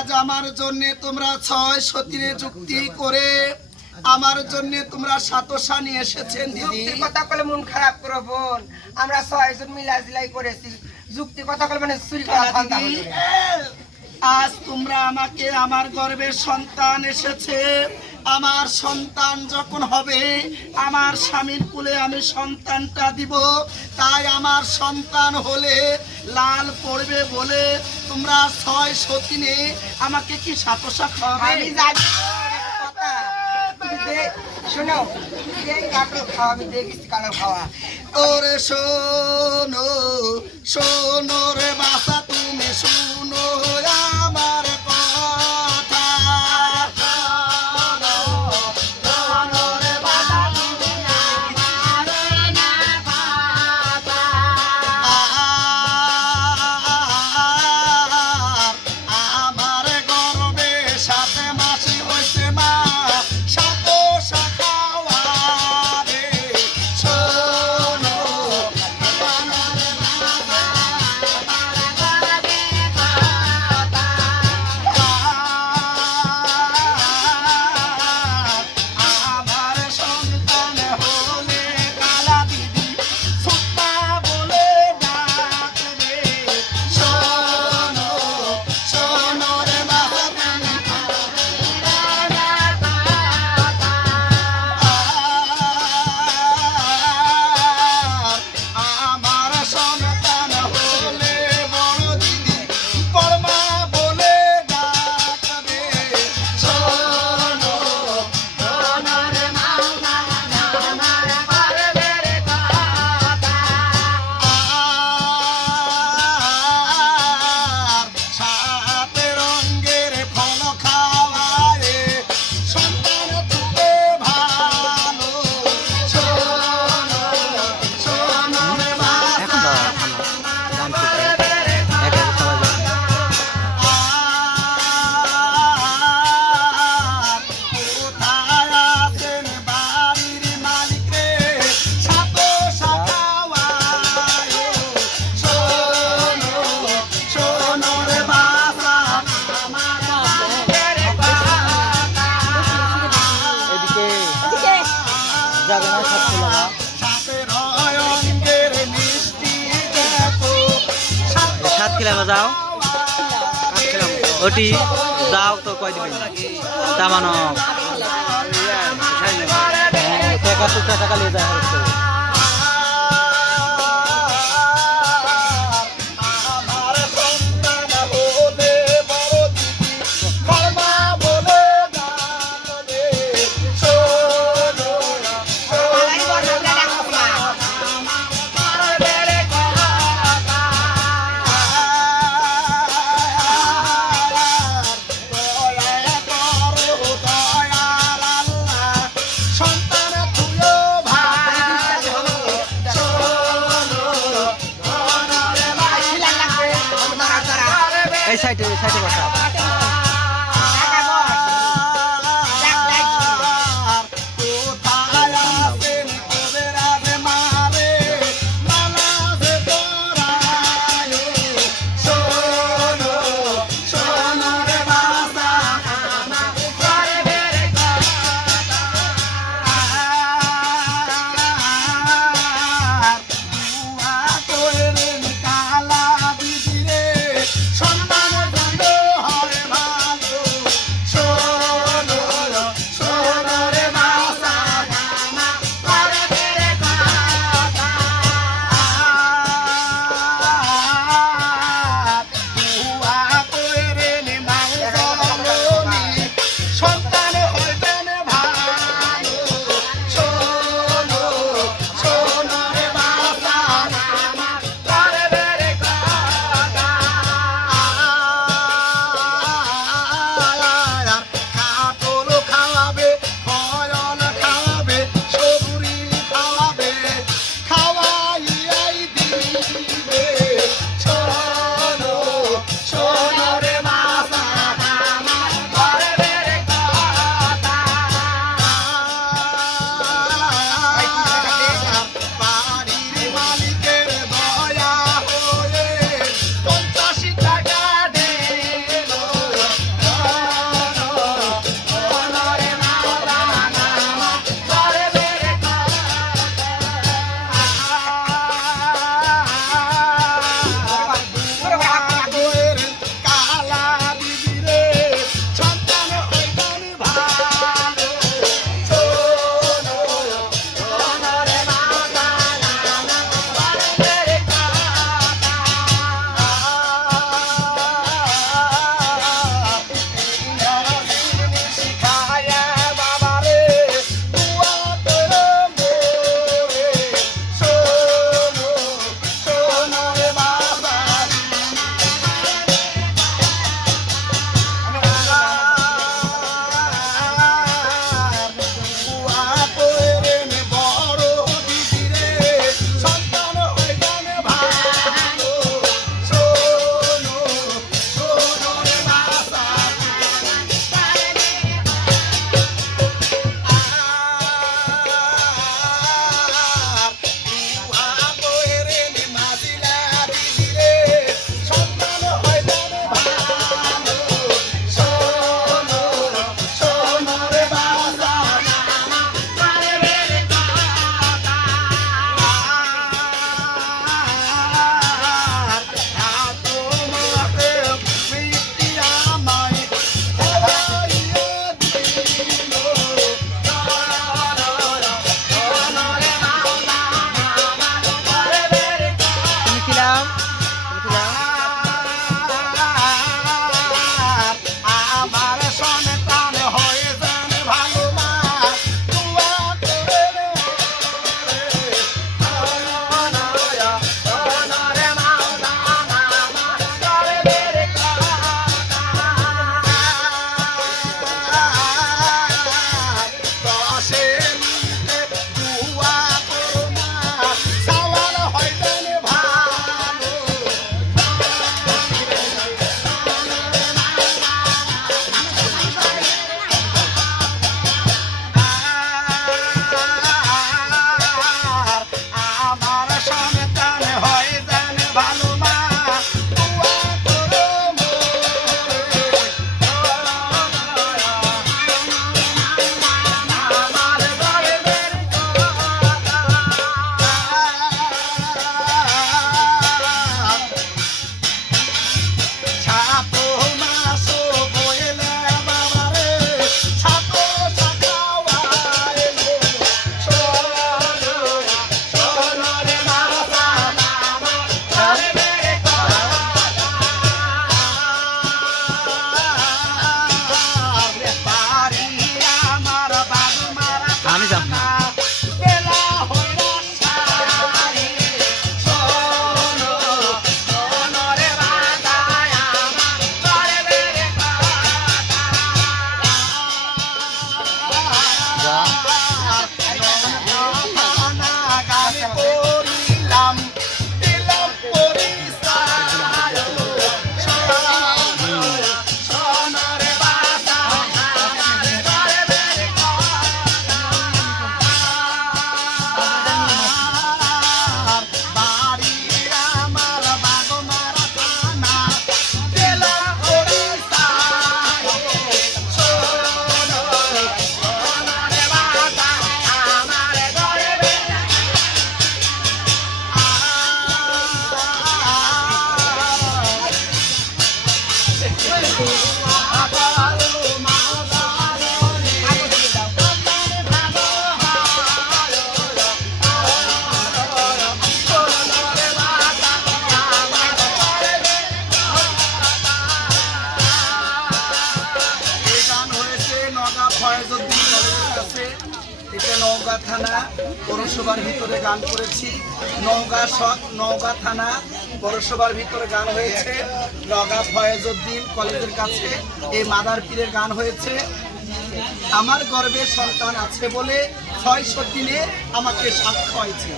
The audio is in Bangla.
আজ আমার জন্য তোমরা ছয় সতীরে যুক্তি করে আমার জন্য তোমরা সাতসা নিয়ে এসেছেন দিদি। কথা বলে মন খারাপ করো বোন। আমরা ছয়জন জন জিলাই করেছি। যুক্তি কথা বলে মানে চুরি করা আজ তোমরা আমাকে আমার গর্বের সন্তান এসেছে। আমার সন্তান যখন হবে আমার স্বামীর কুলে আমি সন্তানটা দিব। তাই আমার সন্তান হলে লাল পড়বে বলে তোমরা ছয় সতীনে আমাকে কি সাতসা খাওয়াবে? শোনো খাওয়া আমি কালো খাওয়া। ওরে শোনো শোনো রে বাসা তুমি শোনো এই যাও। ওটি যাও তো কয় দিবি? তামানো টাকা তো টাকা নিয়ে যায় পৌরসভার ভিতরে গান করেছি। নওগাঁ নওগাঁ থানা পৌরসভার ভিতরে গান হয়েছে। নওগাঁ ফয়েজউদ্দিন কলেজের কাছে এই মাদার পীরের গান হয়েছে। আমার গর্বে সন্তান আছে বলে ছয়শো দিনে আমাকে সাক্ষ্য হয়েছে।